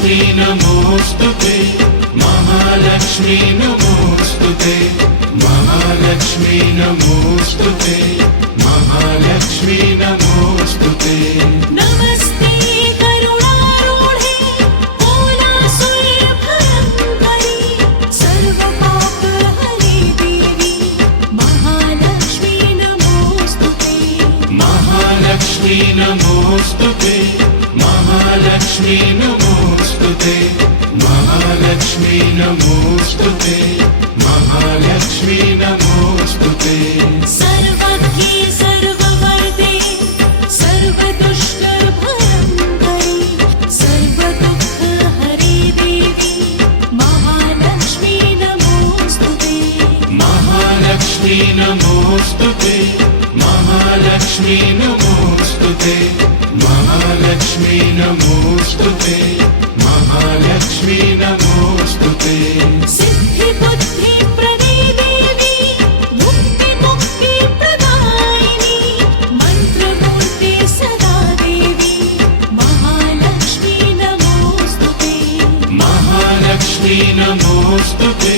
महालक्ष्मी नमोस्तुते महालक्ष्मी नमोस्तुते महालक्ष्मी नमोस्तुते महालक्ष्मी नमोस्तुते नमस्ते करुणारूढे भयंकरी सर्वपापहरे देवी महालक्ष्मी नमोस्तुते महालक्ष्मी नमोस्तुते महालक्ष्मी नमोस्तुते महालक्ष्मी नमोस्तुते महालक्ष्मी नमोस्तुते सर्वज्ञे सर्ववरदे सर्वदुष्टभयंकरी सर्वदुःखहरे देवी महालक्ष्मी नमोस्तुते महालक्ष्मी नमोस्तुते महालक्ष्मी नमोस्तुते महालक्ष्मी नमोस्तुते महालक्ष्मी नमोस्तुते सिद्धिबुद्धिप्रदे देवी मुक्तिप्रदायिनी मन्त्रमूर्ते सदा देवी महालक्ष्मी नमोस्तुते महालक्ष्मी नमोस्तुते